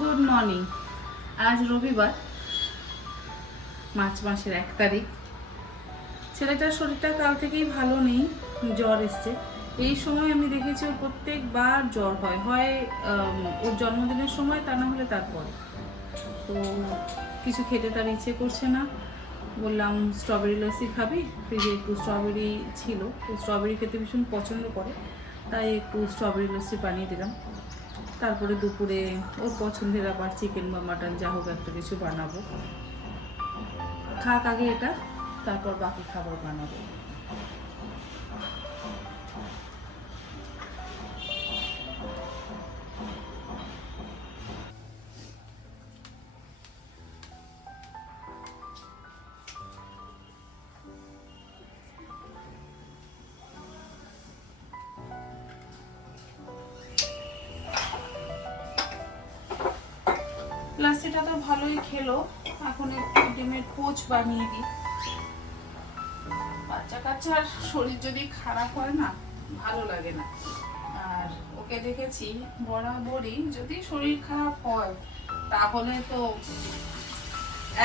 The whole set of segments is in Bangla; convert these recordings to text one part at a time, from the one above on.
Good morning. আজ রবিবার, মার্চ মাসের 1 তারিখ। ছেলেটার শরীরটা কাল থেকেই ভালো নেই, জ্বর এসছে। এই সময় আমি দেখেছি ওর প্রত্যেকবার জ্বর হয় হয় ওর জন্মদিনের সময়, তা না হলে তারপর। তো কিছু খেতে তার ইচ্ছে করছে না। বললাম স্ট্রবেরি লস্যি খাবি, ফ্রিজে একটু স্ট্রবেরি ছিল, ও স্ট্রবেরি খেতে ভীষণ পছন্দ করে, তাই একটু স্ট্রবেরি লস্যি বানিয়ে দিলাম। তারপরে দুপুরে ওর পছন্দের আবার চিকেন বা মাটন যা হোক একটা কিছু বানাবো। খাক আগে এটা, তারপর বাকি খাবার বানাবো। লাসিটা তো ভালোই খেলো, এখন একটু ডিমের পোচ বানিয়ে দিই। বাচ্চা কাচ্চার শরীর যদি খারাপ হয় না, ভালো লাগে না। আর ওকে দেখেছি বরাবরই যদি শরীর খারাপ হয় তাহলে তো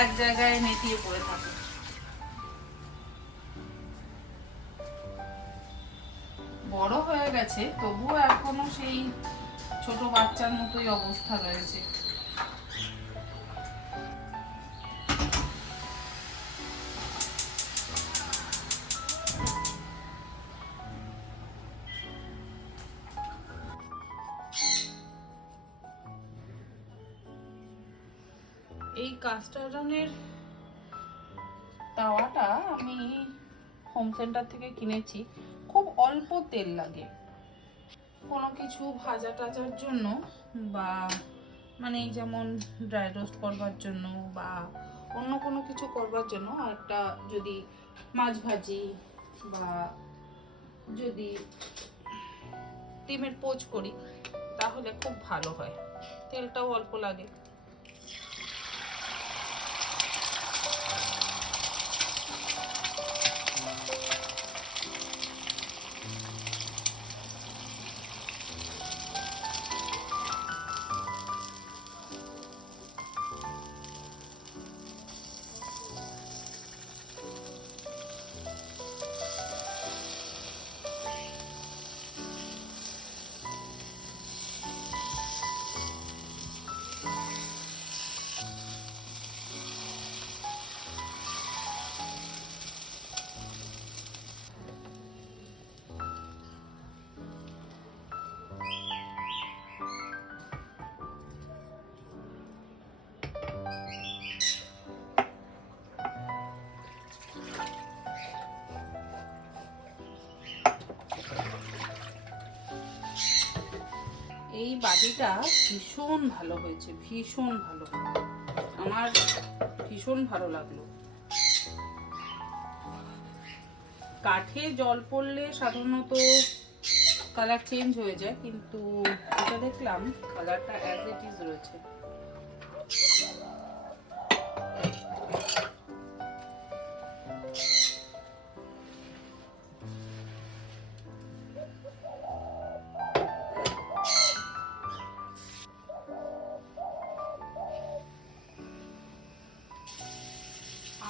এক জায়গায় নেতিয়ে পড়ে থাকে। বড় হয়ে গেছে, তবুও এখনো সেই ছোট বাচ্চার মতোই অবস্থা রয়েছে। এই কাস্টার্ডনের তাওয়াটা আমি হোম সেন্টার থেকে কিনেছি। খুব অল্প তেল লাগে কোনো কিছু ভাজা টাজার জন্য, বা মানে যেমন ড্রাই রোস্ট করবার জন্য বা অন্য কোনো কিছু করবার জন্য। একটা যদি মাছ ভাজি বা যদি ডিমের পোচ করি তাহলে খুব ভালো হয়, তেলটাও অল্প লাগে। এই বাটিটা ভীষণ ভালো হয়েছে, ভীষণ ভালো, আমার ভীষণ ভালো লাগলো। কাঠে জল পড়লে সাধারণত কালার চেঞ্জ হয়ে যায়, কিন্তু এটা দেখলাম কালারটা অ্যাজ ইট ইজ রয়েছে।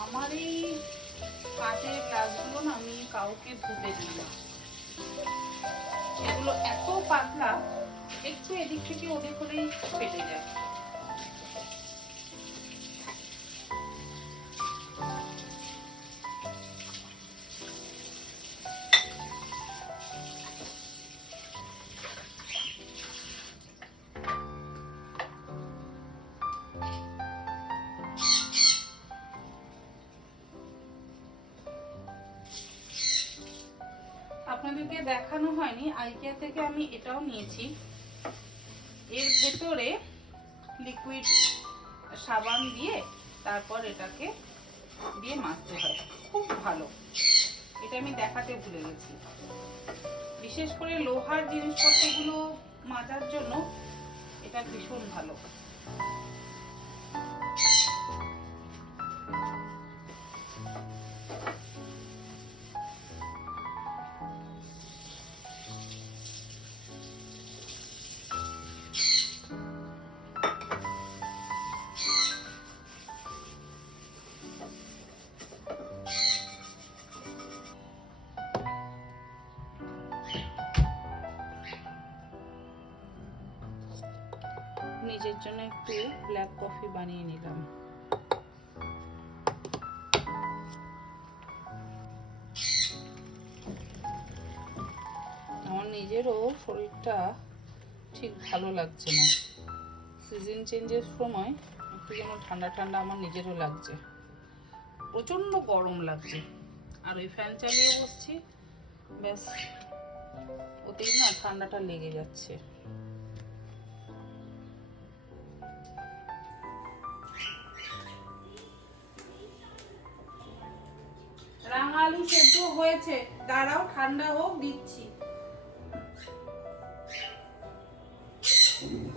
আমার এই কাঠের গ্লাসগুলো না আমি কাউকে ধুতে দিই না, এগুলো এত পাতলা, একটু এদিক থেকে ওদিক করেই ফেটে যায়। আপনাদেরকে দেখানো হয়নি, আইকিয়া থেকে আমি এটাও নিয়েছি। এর ভেতরে লিকুইড সাবান দিয়ে তারপর এটাকে দিয়ে মাজতে হয়, খুব ভালো। এটা আমি দেখাতে ভুলে গেছি। বিশেষ করে লোহার জিনিসপত্রগুলো মাজার জন্য এটা ভীষণ ভালো। এর জন্য একটু ব্ল্যাক কফি বানিয়ে নিলাম। আমার নিজেরও শরীরটা ঠিক ভালো লাগছে না, সিজন চেঞ্জের সময় একটু যেন ঠান্ডা ঠান্ডা আমার নিজেরও লাগছে, প্রচণ্ড গরম লাগছে। আর ওই ফ্যান চালিয়ে বসছি, ব্যাস ওতেই না ঠান্ডাটা লেগে যাচ্ছে। রাঙা আলু সেদ্ধ হয়েছে, দাঁড়াও ঠান্ডা হোক দিচ্ছি।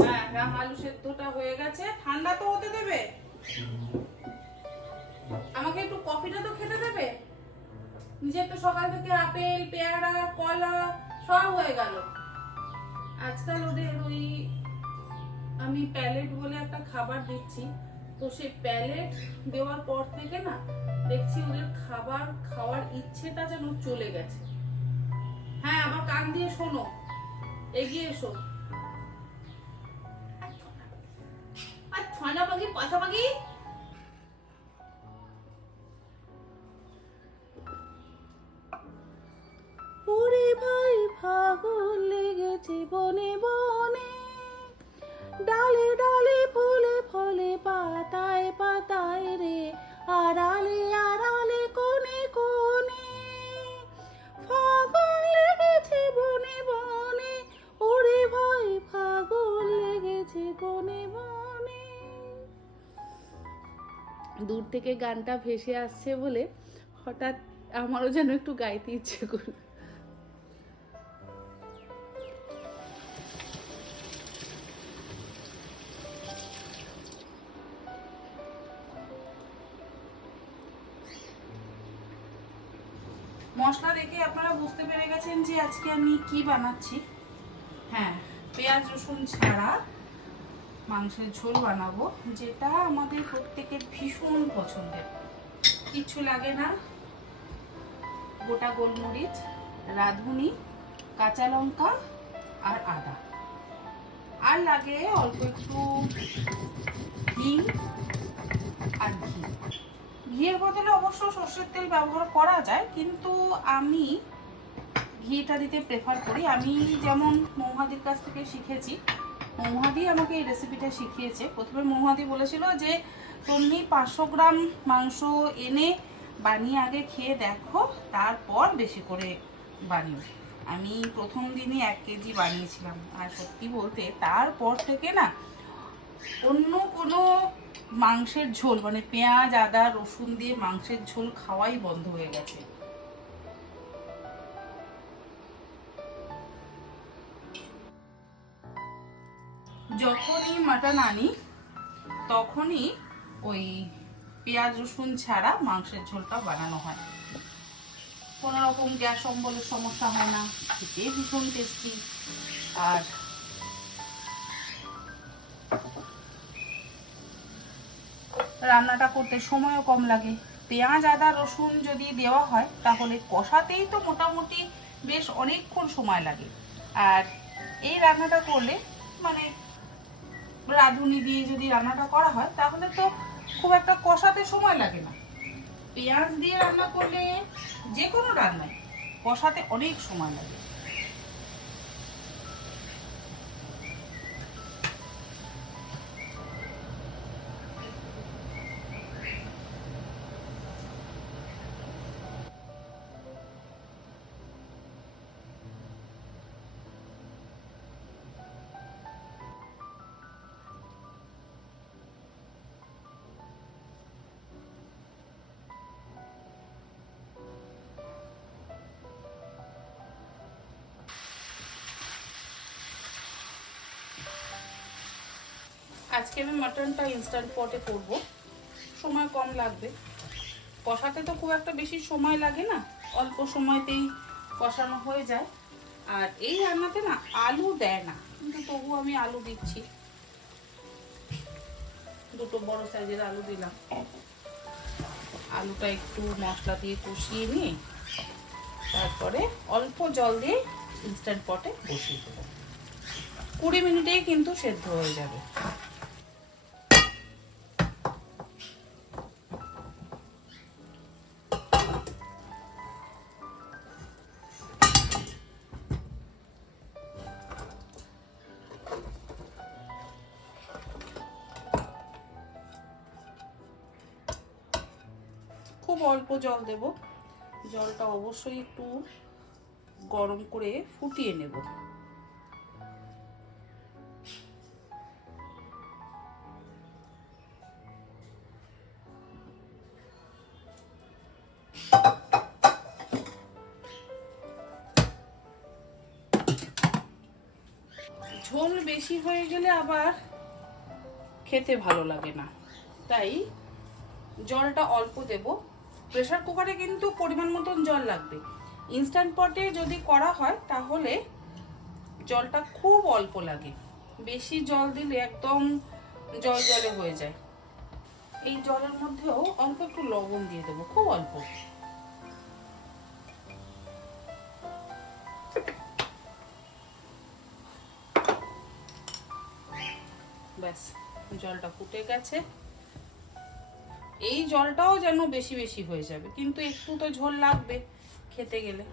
হ্যাঁ, রাঙা আলু সেদ্ধটা হয়ে গেছে, ঠান্ডা তো হতে দেবে। আমাকে একটু কফিটা তো খেতে দেবে। নিজের তো সকাল থেকে আপেল, পেয়ারা, কলা সব হয়ে গেল। আজকাল ওদের ওই আমি প্যালেট বলে একটা খাবার দিচ্ছি, তো সেই প্যালেট দেওয়ার পর থেকে না দেখছি ওদের খাবার খাওয়ার ইচ্ছেটা যেন চলে গেছে। হ্যাঁ, আবার কান দিয়ে শোনো, এগিয়ে এসো। আর ঠান্ডা পাখি, পাতা পাখি। ওরে ভাই ফাগুন লেগেছে বনে বনে, ডালে ডালে ফুলে ফলে পাতায় পাতায় রে, আড়ালে আড়ালে কোণে কোণে ফাগুন লেগেছে বনে বনে, ওরে ভাই ফাগুন লেগেছে বনে বনে। দূর থেকে গানটা ভেসে আসছে বলে হঠাৎ আমারও যেন একটু গাইতে ইচ্ছে করলো। মশলা দেখে আপনারা বুঝতে পেরে গেছেন যে আজকে আমি কি বানাচ্ছি। হ্যাঁ, পেঁয়াজ রসুন ছাড়া মাংসের ঝোল বানাবো, যেটা আমাদের প্রত্যেকের ভীষণ পছন্দের। কিচ্ছু লাগে না, গোটা গোলমরিচ, রাঁধুনি, কাঁচা লঙ্কা আর আদা, আর লাগে অল্প একটু হিং আর ঘি। ঘিয়ের বদলে অবশ্য সর্ষের তেল ব্যবহার করা যায়, কিন্তু আমি ঘিটা দিতে প্রেফার করি। আমি যেমন মৌহাদির কাছ থেকে শিখেছি, মৌহাদি আমাকে এই রেসিপিটা শিখিয়েছে। প্রথমে মৌহাদি বলেছিল যে তুমি 500 গ্রাম মাংস এনে বানিয়ে আগে খেয়ে দেখো, তারপর বেশি করে বানিও। আমি প্রথম দিনই 1 কেজি বানিয়েছিলাম, আর সত্যি বলতে তারপর থেকে না অন্য কোনো মাংসের ঝোল মানে পেঁয়াজ আদা রসুন দিয়ে মাংসের ঝোল খাওয়াই বন্ধ হয়ে গেছে। যখনই মাটন আনি তখনই ওই পেঁয়াজ রসুন ছাড়া মাংসের ঝোলটা বানানো হয়। কোনো রকম গ্যাস অম্বলের সমস্যা হয় না, খেতে ভীষণ টেস্টি। আর রান্নাটা করতে সময়ও কম লাগে। পেঁয়াজ আদা রসুন যদি দেওয়া হয় তাহলে কষাতেই তো মোটামুটি বেশ অনেকক্ষণ সময় লাগে। আর এই রান্নাটা করলে মানে রাঁধুনি দিয়ে যদি রান্নাটা করা হয় তাহলে তো খুব একটা কষাতে সময় লাগে না। পেঁয়াজ দিয়ে রান্না করলে যে কোনো রান্নায় কষাতে অনেক সময় লাগে। আজকে আমি মাটনটা ইনস্ট্যান্ট পটে করব, সময় কম লাগবে। কষাতে তো খুব একটা বেশি সময় লাগে না, অল্প সময়তেই কষানো হয়ে যায়। আর এই রান্নাতে না আলু দেয় না, কিন্তু তবু আমি আলু দিচ্ছি। 2টো বড় সাইজের আলু দিলাম। আলুটা একটু মশলা দিয়ে কষিয়ে নিয়ে তারপরে অল্প জল দিয়ে ইনস্ট্যান্ট পটে বসিয়ে দেবো। 20 মিনিটেই কিন্তু সেদ্ধ হয়ে যাবে। অল্প জল দেব। জলটা অবশ্যই একটু গরম করে ফুটিয়ে নেব। ঝোল বেশি হয়ে গেলে আবার খেতে ভালো লাগে না, তাই জলটা অল্প দেব। প্রেসার কুকারে কিন্তু পরিমাণ মতন জল লাগবে। ইনস্ট্যান্ট পটে যদি করা হয় তাহলে জলটা খুব অল্প লাগে, বেশি জল দিলে একদম জল জলে হয়ে যায়। এই জলের মধ্যেও অল্প একটু লবণ দিয়ে দেবো, খুব অল্প। ব্যাস, জলটা ফুটে গেছে। এই জলটাও যেন বেশি বেশি হয়ে যাবে, কিন্তু একটু তো ঝোল লাগবে খেতে গেলে।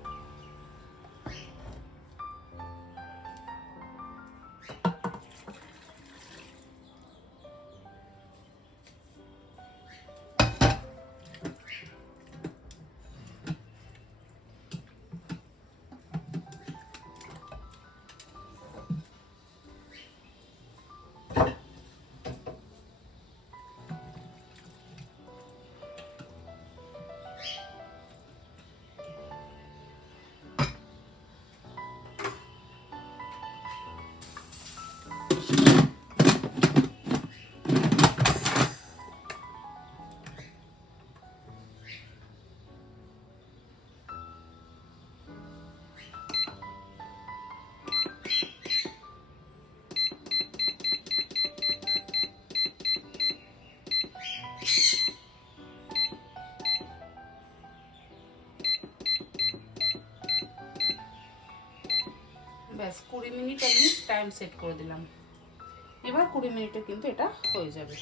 ব্যাস 20 মিনিট আমি টাইম সেট করে দিলাম। এবার 20 মিনিটে কিন্তু এটা হয়ে যাবে।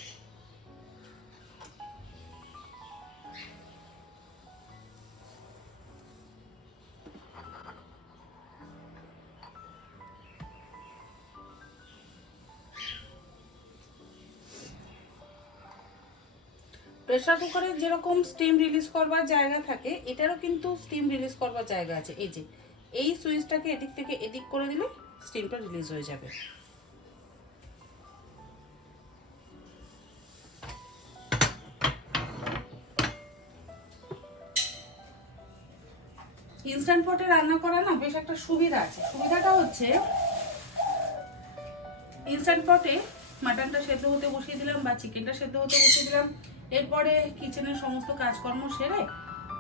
প্রেসার কুকারে যেরকম স্টিম রিলিজ করবার জায়গা থাকে, এটারও কিন্তু স্টিম রিলিজ করবার জায়গা আছে। এই যে এই সুইচটাকে এদিক থেকে এদিক করে দিলে স্টিমটা রিলিজ হয়ে যাবে। ইনস্ট্যান্ট পটে রান্না করা না বেশ একটা সুবিধা আছে। সুবিধাটা হচ্ছে ইনস্ট্যান্ট পটে মাটনটা সেদ্ধ হতে বসিয়ে দিলাম বা চিকেনটা সেদ্ধ হতে বসিয়ে দিলাম, এরপরে কিচেনের সমস্ত কাজকর্ম সেরে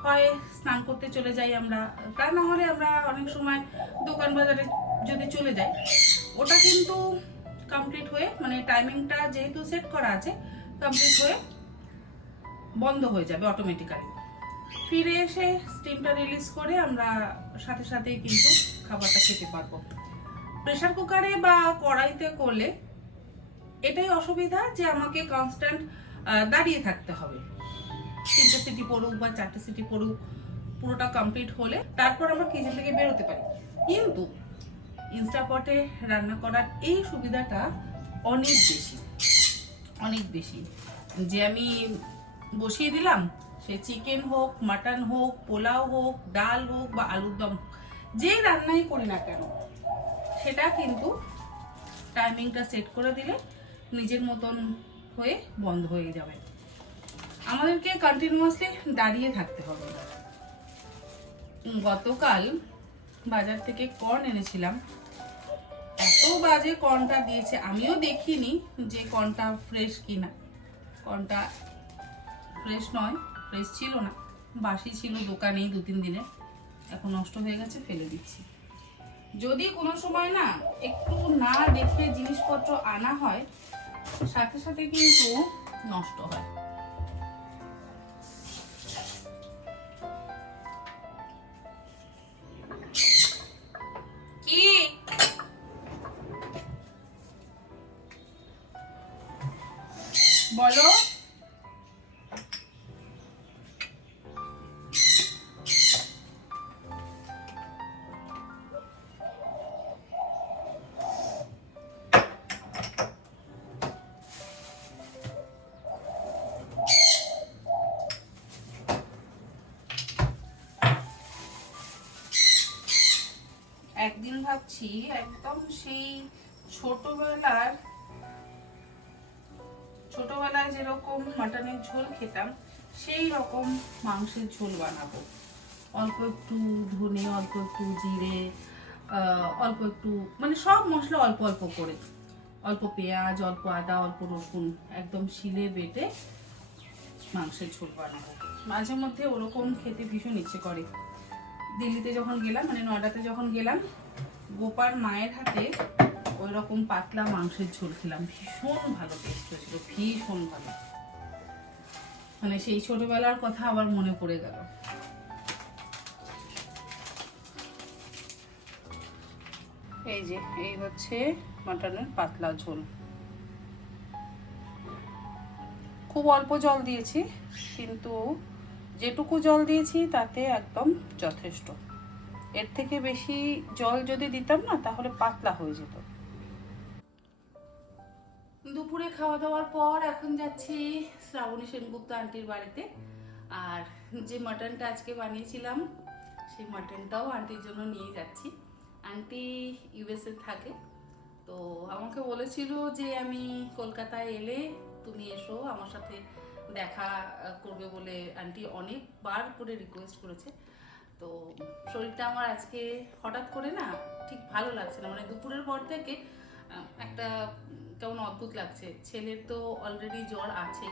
হয় স্নান করতে চলে যাই আমরা, তা না হলে আমরা অনেক সময় দোকান বাজারে যদি চলে যাই, ওটা কিন্তু কমপ্লিট হয়ে, মানে টাইমিংটা যেহেতু সেট করা আছে, কমপ্লিট হয়ে বন্ধ হয়ে যাবে অটোমেটিক্যালি। ফিরে এসে স্টিমটা রিলিজ করে আমরা সাথে সাথে কিন্তু খাবারটা খেতে পারবো। প্রেসার কুকারে বা কড়াইতে করলে এটাই অসুবিধা যে আমাকে কনস্ট্যান্ট দাঁড়িয়ে থাকতে হবে। 3টে সিটি পড়ুক বা 4টে সিটি পড়ুক, পুরোটা কমপ্লিট হলে তারপর আমরা কিচেন থেকে বেরোতে পারি। কিন্তু ইনস্টাপটে রান্না করার এই সুবিধাটা অনেক বেশি, অনেক বেশি। যে আমি বসিয়ে দিলাম, সে চিকেন হোক, মাটন হোক, পোলাও হোক, ডাল হোক বা আলুর দম, যেই রান্নাই করি না কেন, সেটা কিন্তু টাইমিংটা সেট করে দিলে নিজের মতন হয়ে বন্ধ হয়ে যাবে। আমাদেরকে কন্টিনিউয়াসলি দাঁড়িয়ে থাকতে হবে। গতকাল বাজার থেকে কর্ন এনেছিলাম, এত বাজে কর্নটা দিয়েছে, আমিও দেখিনি যে কর্নটা ফ্রেশ কিনা। কর্নটা ফ্রেশ নয়, ফ্রেশ ছিল না, বাসি ছিল, দোকানেই 2-3 দিনের, এখন নষ্ট হয়ে গেছে, ফেলে দিচ্ছি। যদি কোনো সময় না একটু না দেখে জিনিসপত্র আনা হয়, সাথে সাথে কিন্তু নষ্ট হয়। কি বলো? একদিন ভাবছি একদম সেই ছোটবেলায় যেরকম মাটনের ঝোল খেতাম সেই রকম মাংসের ঝোল বানাবো। অল্প একটু ধনে, অল্প একটু জিরে, অল্প একটু মানে সব মশলা অল্প অল্প করে, অল্প পেঁয়াজ, অল্প আদা, অল্প রসুন একদম শিলে বেটে মাংসের ঝোল বানাবো। মাঝে মধ্যে ওরকম খেতে ভীষণ ইচ্ছে করে। দিল্লিতে যখন গেলাম, মানে নয়ডাতে যখন গেলাম, গোপার মায়ের হাতে ওই রকম পাতলা মাংসের ঝোল খেলাম, ভীষণ ভালো টেস্ট হয়েছিল, ভীষণ ভালো। মানে সেই ছোটবেলার কথা আবার মনে পড়ে গেল। এই যে এই হচ্ছে মাটনের পাতলা ঝোল। খুব অল্প জল দিয়েছি, কিন্তু যেটুকু জল দিয়েছি তাতে একদম যথেষ্ট। এর থেকে বেশি জল যদি দিতাম না তাহলে পাতলা হয়ে যেত। দুপুরে খাওয়া দাওয়ার পর এখন যাচ্ছি শ্রাবণী সেনগুপ্ত আন্টির বাড়িতে। আর যে মাটনটা আজকে বানিয়েছিলাম সেই মাটনটাও আন্টির জন্য নিয়ে যাচ্ছি। আন্টি ইউএসএ থাকে, তো আমাকে বলেছিল যে আমি কলকাতায় এলে তুমি এসো আমার সাথে দেখা করবে বলে আন্টি অনেকবার করে রিকোয়েস্ট করেছে। তো শরীরটা আমার আজকে হঠাৎ করে না ঠিক ভালো লাগছে না, মানে দুপুরের পর থেকে একটা কেমন অদ্ভুত লাগছে। ছেলের তো অলরেডি জ্বর আছে,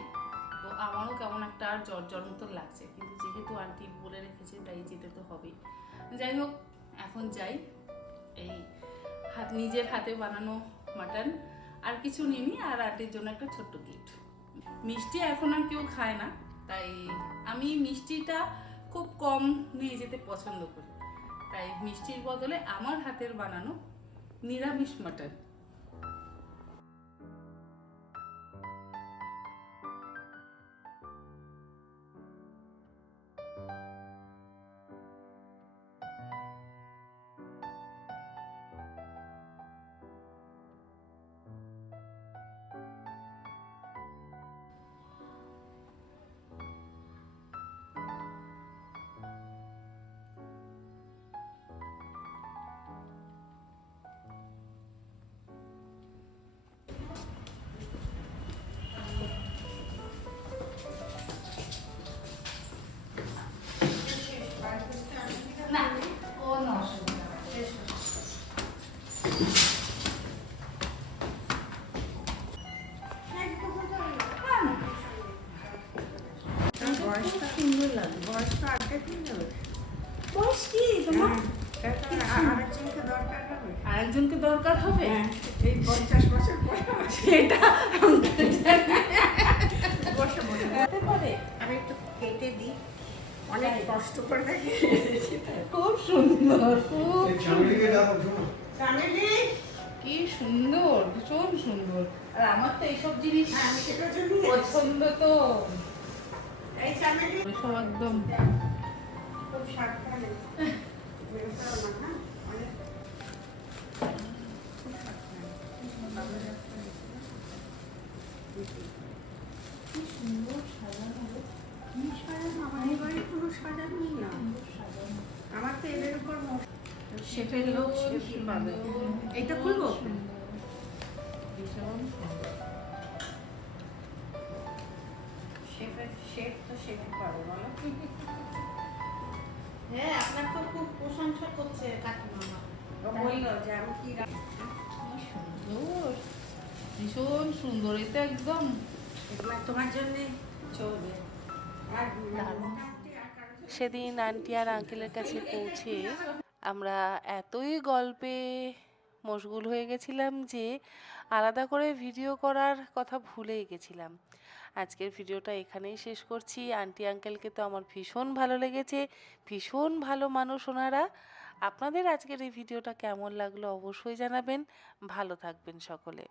তো আমারও কেমন একটা জ্বর জ্বর মতো লাগছে, কিন্তু যেহেতু আন্টি বলে রেখেছে তাই যেতে তো হবেই। যাই হোক, এখন যাই। এই নিজের হাতে বানানো মাটন, আর কিছু নিইনি, আর আন্টির জন্য একটা ছোট্ট গিফট। মিষ্টি এখন আর কেউ খায় না, তাই আমি মিষ্টিটা খুব কম নিয়ে যেতে পছন্দ করি। তাই মিষ্টির বদলে আমার হাতের বানানো নিরামিষ মাটন। না, কোনো অসুবিধা নেই। সুন্দর লাগে। বয়স তো আগে বয়স কি তোমার? আরেকজনকে দরকার হবে, এই 50 বছর পরে সেটা হতে পারে। আমি একটু কেটে দিই, অনেক কষ্ট করে দেখি। খুব সুন্দর, খুব ফ্যামিলি কি সুন্দর, ভীষণ সুন্দর। আর আমার তো এইসব জিনিস আমি সেটার জন্য পছন্দ, তো এই ফ্যামিলি সব একদম খুব সাবধানে বেরোতাম না। অনেক সুন্দর সাজানো। আমাদের বাড়ি কোনো সাজানোই না, আমার তো এদের উপর শেফের লোক শেফ পাবে। এইটা খুলবো? ভীষণ সুন্দর। শেফ তো শেফই পাবে, বলো? হ্যাঁ, আপনার তো খুব প্রশংসা করছে কাকিমা। ও বললো যে আমি কি কি সুন্দর, ভীষণ সুন্দর। এটা একদম এগুলো তোমার জন্য চলবে। আর মোটামুটি আর কারো জন্য সেদিন আন্টি আর আঙ্কেলের কাছে পৌঁছে আমরা এতই গল্পে মশগুল হয়ে গেছিলাম যে আলাদা করে ভিডিও করার কথা ভুলেই গেছিলাম। আজকের ভিডিওটা এখানেই শেষ করছি। আন্টি আঙ্কেলকে তো আমার ভীষণ ভালো লেগেছে, ভীষণ ভালো মানুষ ওনারা। আপনাদের আজকের এই ভিডিওটা কেমন লাগলো অবশ্যই জানাবেন। ভালো থাকবেন সকলে।